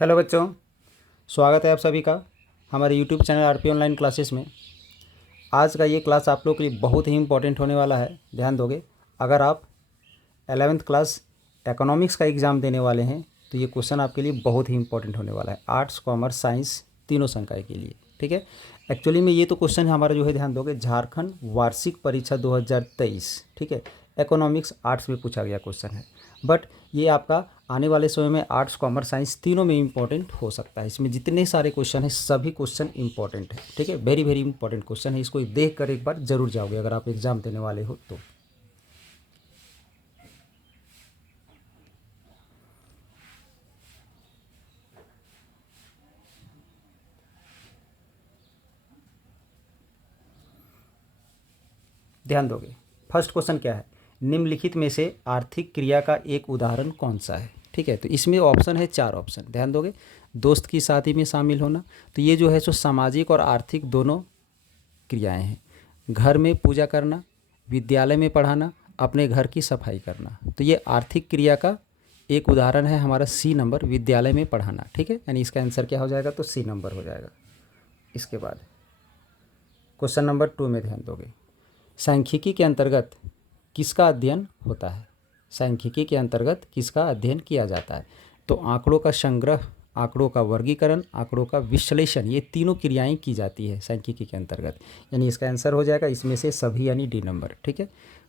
Hello बच्चों, स्वागत है आप सभी का हमारे YouTube channel RP online classes में। आज का ये क्लास आप लोग के लिए बहुत ही इंपॉर्टेंट होने वाला है। ध्यान दोगे, अगर आप 11th क्लास इकोनॉमिक्स का एग्ज़ाम देने वाले हैं तो ये क्वेश्चन आपके लिए बहुत ही इंपॉर्टेंट होने वाला है। आर्ट्स, कॉमर्स, साइंस तीनों संकाय के लिए, ठीक है। एक्चुअली में ये तो क्वेश्चन है हमारा जो है, ध्यान दोगे, झारखंड वार्षिक परीक्षा 2023, ठीक है। इकोनॉमिक्स आर्ट्स में पूछा गया क्वेश्चन है, बट ये आपका आने वाले समय में आर्ट्स, कॉमर्स, साइंस तीनों में इंपॉर्टेंट हो सकता है। इसमें जितने सारे क्वेश्चन हैं सभी क्वेश्चन इंपॉर्टेंट है, ठीक है। वेरी वेरी इंपॉर्टेंट क्वेश्चन है। इसको देख कर एक बार जरूर जाओगे अगर आप एग्जाम देने वाले हो तो। ध्यान दोगे, फर्स्ट क्वेश्चन क्या है, निम्नलिखित में से आर्थिक क्रिया का एक उदाहरण कौन सा है, ठीक है। तो इसमें ऑप्शन है, 4 ऑप्शन। ध्यान दोगे, दोस्त की शादी में शामिल होना, तो ये जो है सो सामाजिक और आर्थिक दोनों क्रियाएं हैं। घर में पूजा करना, विद्यालय में पढ़ाना, अपने घर की सफाई करना, तो ये आर्थिक क्रिया का एक उदाहरण है हमारा सी नंबर, विद्यालय में पढ़ाना, ठीक है। यानी इसका आंसर क्या हो जाएगा, तो सी नंबर हो जाएगा। इसके बाद क्वेश्चन नंबर 2 में ध्यान दोगे, सांख्यिकी के अंतर्गत किसका अध्ययन होता है। सांख्यिकी के अंतर्गत किसका अध्ययन किया जाता है, तो आंकड़ों का संग्रह, आंकड़ों का वर्गीकरण, आंकड़ों का विश्लेषण, ये तीनों क्रियाएं की जाती है सांख्यिकी के अंतर्गत। यानी इसका आंसर हो जाएगा इसमें से सभी, यानी डी नंबर, ठीक है।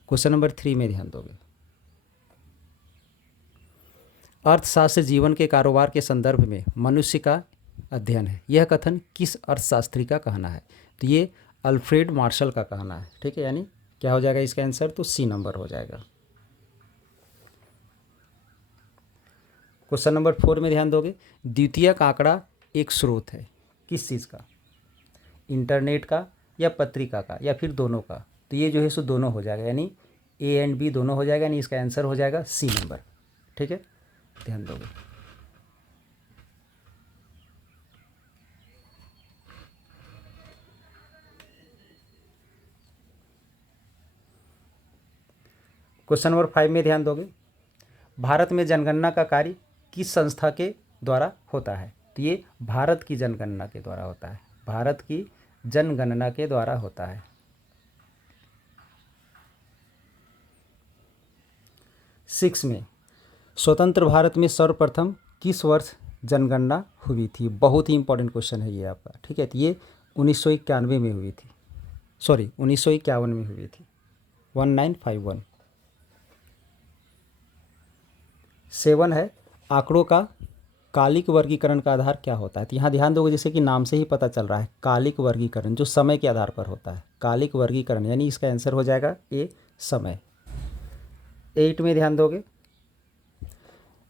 क्वेश्चन नंबर 3 में ध्यान दोगे, अर्थशास्त्र जीवन के कारोबार के संदर्भ में मनुष्य का अध्ययन है। यह कथन किस अर्थशास्त्री का कहना है, तो ये अल्फ्रेड मार्शल का कहना है, ठीक है। यानी क्या हो जाएगा इसका आंसर, तो सी नंबर हो जाएगा। क्वेश्चन नंबर 4 में ध्यान दोगे, द्वितीयक आंकड़ा एक स्रोत है किस चीज़ का, इंटरनेट का या पत्रिका का या फिर दोनों का, तो ये जो है सो दोनों हो जाएगा, यानी ए एंड बी दोनों हो जाएगा। यानी इसका आंसर हो जाएगा सी नंबर, ठीक है। ध्यान दोगे, क्वेश्चन नंबर 5 में ध्यान दोगे, भारत में जनगणना का कार्य किस संस्था के द्वारा होता है, तो ये भारत की जनगणना के द्वारा होता है, भारत की जनगणना के द्वारा होता है। 6 में, स्वतंत्र भारत में सर्वप्रथम किस वर्ष जनगणना हुई थी। बहुत ही इंपॉर्टेंट क्वेश्चन है ये आपका, ठीक है। तो ये 1991 में हुई थी, सॉरी 1951 में हुई थी, 1951। 7 है, आंकड़ों का कालिक वर्गीकरण का आधार क्या होता है, तो यहाँ ध्यान दोगे, जैसे कि नाम से ही पता चल रहा है, कालिक वर्गीकरण जो समय के आधार पर होता है, कालिक वर्गीकरण, यानी इसका आंसर हो जाएगा ए समय। 8 में ध्यान दोगे,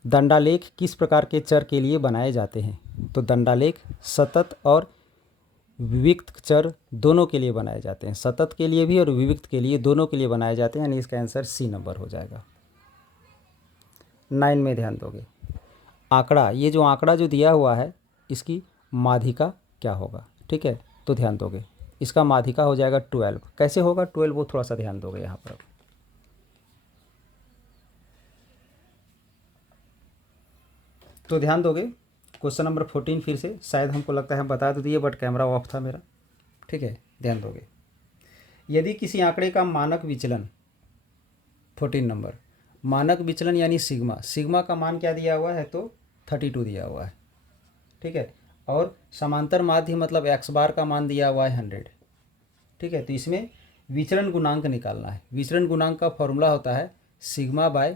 दंडालेख किस प्रकार के चर के लिए बनाए जाते हैं, तो दंडालेख सतत और विविक्त चर दोनों के लिए बनाए जाते हैं, सतत के लिए भी और विविक्त के लिए, दोनों के लिए बनाए जाते हैं। यानी इसका आंसर सी नंबर हो जाएगा। 9 में ध्यान दोगे, आंकड़ा, ये जो आंकड़ा जो दिया हुआ है इसकी माध्यिका क्या होगा, ठीक है। तो ध्यान दोगे, इसका माध्यिका हो जाएगा 12। कैसे होगा 12, वो थोड़ा सा ध्यान दोगे यहाँ पर। तो ध्यान दोगे, क्वेश्चन नंबर 14 फिर से, शायद हमको लगता है हम बता तो दिए बट कैमरा ऑफ था मेरा, ठीक है। ध्यान दोगे, यदि किसी आंकड़े का मानक विचलन, 14 नंबर, मानक विचलन यानी सिग्मा, सिग्मा का मान क्या दिया हुआ है, तो 32 दिया हुआ है, ठीक है। और समांतर माध्य मतलब एक्स बार का मान दिया हुआ है 100, ठीक है। तो इसमें विचरण गुणांक निकालना है। विचरण गुणांक का फॉर्मूला होता है sigma bye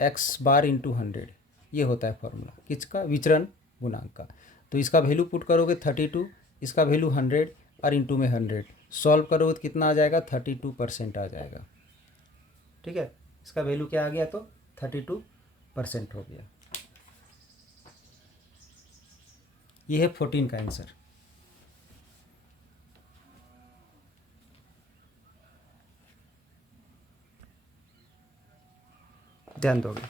x bar into 100, ये होता है फॉर्मूला किसका, विचरण गुणांक का। तो इसका वैल्यू पुट करोगे 32, इसका वैल्यू 100 और इंटू में 100, सॉल्व करोगे तो कितना आ जाएगा, 32% आ जाएगा, ठीक है। इसका वैल्यू क्या आ गया, तो 32% हो गया। ये है 14 का आंसर। ध्यान दोगे,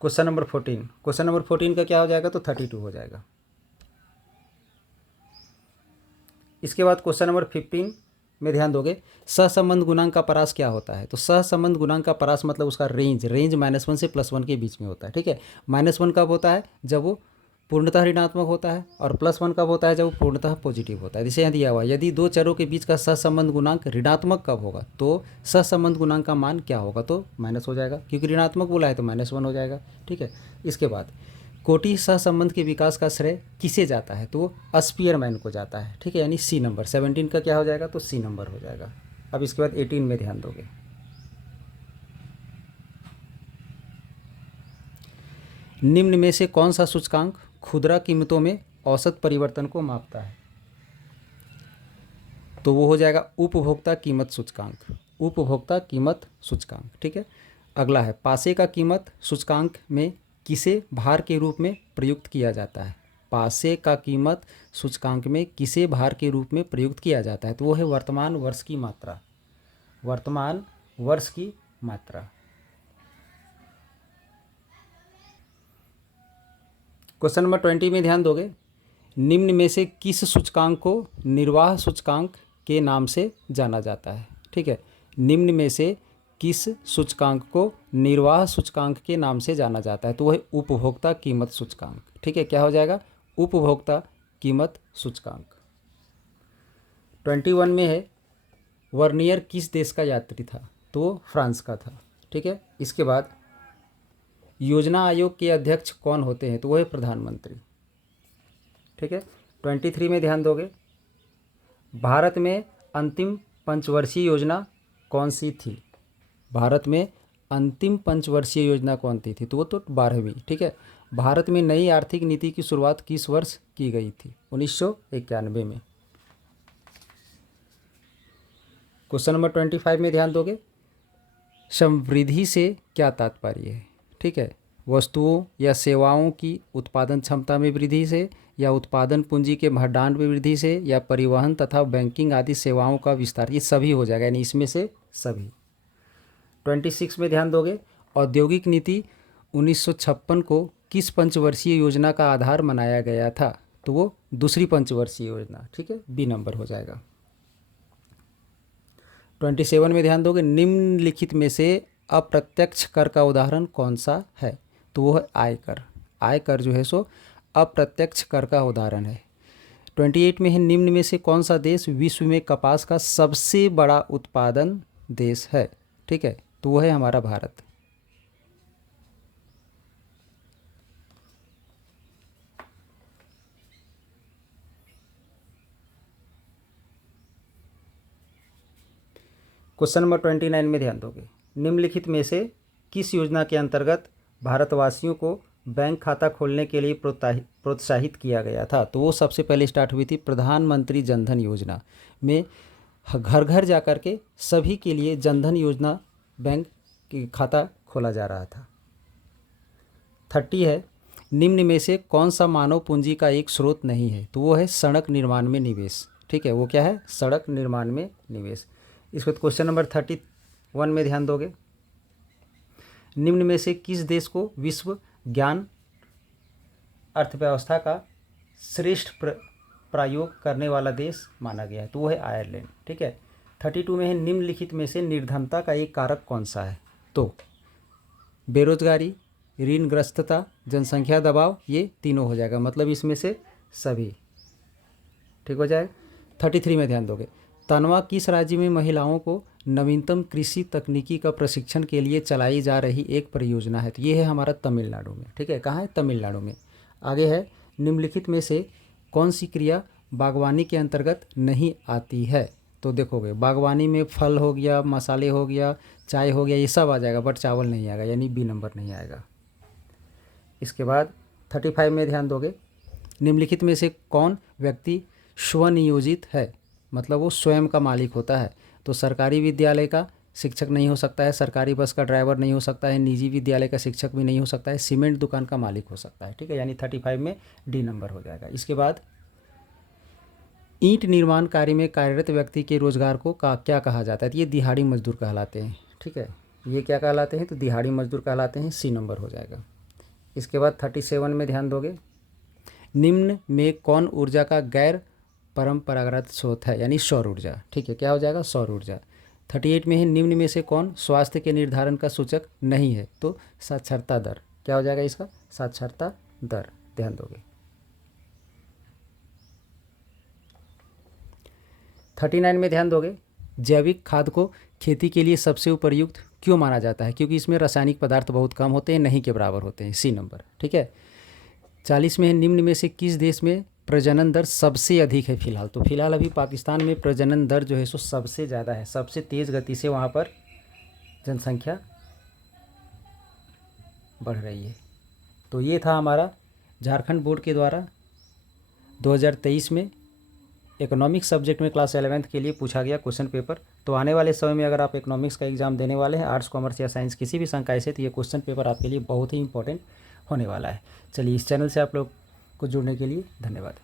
क्वेश्चन नंबर 14, क्वेश्चन नंबर 14 का क्या हो जाएगा, तो 32 हो जाएगा। इसके बाद क्वेश्चन नंबर 15 में ध्यान दोगे, सहसंबंध गुणांक का परास क्या होता है? तो सहसंबंध गुणांक का परास मतलब उसका रेंज -1 से +1 के बीच में होता है। ठीक है, -1 कब होता है? जब वो पूर्णतः ऋणात्मक होता है, और +1 कब होता है? जब वो पूर्णतः पॉजिटिव होता है। जैसे यहाँ दिया हुआ है, यदि दो चरों के बीच का सहसंबंध गुणांक ऋणात्मक कब होगा? तो सहसंबंध गुणांक का मान क्या होगा? तो माइनस हो जाएगा, क्योंकि ऋणात्मक बोला है तो -1 हो जाएगा। ठीक है, इसके बाद कोटि सहसंबंध के विकास का श्रेय किसे जाता है? तो वो स्पीयरमैन को जाता है। ठीक है, यानी सी नंबर 17 का क्या हो जाएगा? तो सी नंबर हो जाएगा। अब इसके बाद 18 में ध्यान दोगे, निम्न में से कौन सा सूचकांक खुदरा कीमतों में औसत परिवर्तन को मापता है? तो वो हो जाएगा उपभोक्ता कीमत सूचकांक, उपभोक्ता कीमत सूचकांक। ठीक है, अगला है पासे का कीमत सूचकांक में किसे भार के रूप में प्रयुक्त किया जाता है? पासे का कीमत सूचकांक में किसे भार के रूप में प्रयुक्त किया जाता है? तो वो है वर्तमान वर्ष की मात्रा, वर्तमान वर्ष की मात्रा। क्वेश्चन नंबर 20 में ध्यान दोगे, निम्न में से किस सूचकांक को निर्वाह सूचकांक के नाम से जाना जाता है? ठीक है, निम्न में से किस सूचकांक को निर्वाह सूचकांक के नाम से जाना जाता है? तो वह उपभोक्ता कीमत सूचकांक। ठीक है, क्या हो जाएगा? उपभोक्ता कीमत सूचकांक। 21 में है, वर्नियर किस देश का यात्री था? तो फ्रांस का था। ठीक है, इसके बाद योजना आयोग के अध्यक्ष कौन होते हैं? तो वह है प्रधानमंत्री। ठीक है, 23 में ध्यान दोगे, भारत में अंतिम पंचवर्षीय योजना कौन सी थी? भारत में अंतिम पंचवर्षीय योजना कौन सी थी? तो वो तो 12वीं। ठीक है, भारत में नई आर्थिक नीति की शुरुआत किस वर्ष की गई थी? 1991 में। क्वेश्चन नंबर 25 में ध्यान दोगे, समृद्धि से क्या तात्पर्य है? ठीक है, वस्तुओं या सेवाओं की उत्पादन क्षमता में वृद्धि से, या उत्पादन पूंजी के भंडारण में वृद्धि से, या परिवहन तथा बैंकिंग आदि सेवाओं का विस्तार, ये सभी हो जाएगा, यानी इसमें से सभी। 26 में ध्यान दोगे, औद्योगिक नीति 1956 को किस पंचवर्षीय योजना का आधार बनाया गया था? तो वो दूसरी पंचवर्षीय योजना। ठीक है, बी नंबर हो जाएगा। 27 में ध्यान दोगे, निम्नलिखित में से अप्रत्यक्ष कर का उदाहरण कौन सा है? तो वो है आयकर। आयकर जो है सो अप्रत्यक्ष कर का उदाहरण है। 28 में है, निम्न में से कौन सा देश विश्व में कपास का सबसे बड़ा उत्पादन देश है? ठीक है, तो वो है हमारा भारत। क्वेश्चन नंबर 29 में ध्यान दोगे, निम्नलिखित में से किस योजना के अंतर्गत भारतवासियों को बैंक खाता खोलने के लिए प्रोत्साहित किया गया था? तो वो सबसे पहले स्टार्ट हुई थी प्रधानमंत्री जनधन योजना में, घर घर जा कर के सभी के लिए जनधन योजना बैंक की खाता खोला जा रहा था। 30 है, निम्न में से कौन सा मानव पूंजी का एक स्रोत नहीं है? तो वो है सड़क निर्माण में निवेश। ठीक है, वो क्या है? सड़क निर्माण में निवेश। इसके बाद क्वेश्चन नंबर 31 में ध्यान दोगे, निम्न में से किस देश को विश्व ज्ञान अर्थव्यवस्था का श्रेष्ठ प्रयोग करने वाला देश माना गया है? तो वो है आयरलैंड। ठीक है, 32 में है, निम्नलिखित में से निर्धनता का एक कारक कौन सा है? तो बेरोजगारी, ऋणग्रस्तता, जनसंख्या दबाव, ये तीनों हो जाएगा, मतलब इसमें से सभी। ठीक हो जाएगा। 33 में ध्यान दोगे, तनवा किस राज्य में महिलाओं को नवीनतम कृषि तकनीकी का प्रशिक्षण के लिए चलाई जा रही एक परियोजना है? तो ये है हमारा तमिलनाडु में। ठीक है, कहाँ है? तमिलनाडु में। आगे है, निम्नलिखित में से कौन सी क्रिया बागवानी के अंतर्गत नहीं आती है? तो देखोगे, बागवानी में फल हो गया, मसाले हो गया, चाय हो गया, ये सब आ जाएगा, बट चावल नहीं आएगा, यानी बी नंबर नहीं आएगा। इसके बाद 35 में ध्यान दोगे, निम्नलिखित में से कौन व्यक्ति स्वनियोजित है? मतलब वो स्वयं का मालिक होता है। तो सरकारी विद्यालय का शिक्षक नहीं हो सकता है, सरकारी बस का ड्राइवर नहीं हो सकता है, निजी विद्यालय का शिक्षक भी नहीं हो सकता है, सीमेंट दुकान का मालिक हो सकता है। ठीक है, यानी 35 में डी नंबर हो जाएगा। इसके बाद ईंट निर्माण कार्य में कार्यरत व्यक्ति के रोजगार को क्या कहा जाता है? तो ये दिहाड़ी मजदूर कहलाते हैं। ठीक है, ये क्या कहलाते हैं? तो दिहाड़ी मजदूर कहलाते हैं, सी नंबर हो जाएगा। इसके बाद 37 में ध्यान दोगे, निम्न में कौन ऊर्जा का गैर परंपरागत स्रोत है यानी सौर ऊर्जा। ठीक है, क्या हो जाएगा? सौर ऊर्जा। 38 में है निम्न में से कौन स्वास्थ्य के निर्धारण का सूचक नहीं है? तो साक्षरता दर। क्या हो जाएगा इसका? साक्षरता दर। ध्यान दोगे। 39 में ध्यान दोगे, जैविक खाद को खेती के लिए सबसे उपयुक्त क्यों माना जाता है? क्योंकि इसमें रासायनिक पदार्थ बहुत कम होते हैं, नहीं के बराबर होते हैं। C number. ठीक है। 40 में है निम्न में से किस देश में प्रजनन दर सबसे अधिक है फिलहाल? तो फिलहाल अभी पाकिस्तान में प्रजनन दर जो है सो सबसे ज़्यादा है, सबसे तेज़ गति से वहाँ पर जनसंख्या बढ़ रही है। तो ये था हमारा झारखंड बोर्ड के द्वारा 2023 में इकोनॉमिक्स सब्जेक्ट में क्लास 11th के लिए पूछा गया क्वेश्चन पेपर। तो आने वाले समय में अगर आप इकोनॉमिक्स का एग्जाम देने वाले हैं, आर्ट्स कॉमर्स या साइंस किसी भी संकाय से, तो ये क्वेश्चन पेपर आपके लिए बहुत ही इंपॉर्टेंट होने वाला है। चलिए, इस चैनल से आप लोग को जुड़ने के लिए धन्यवाद।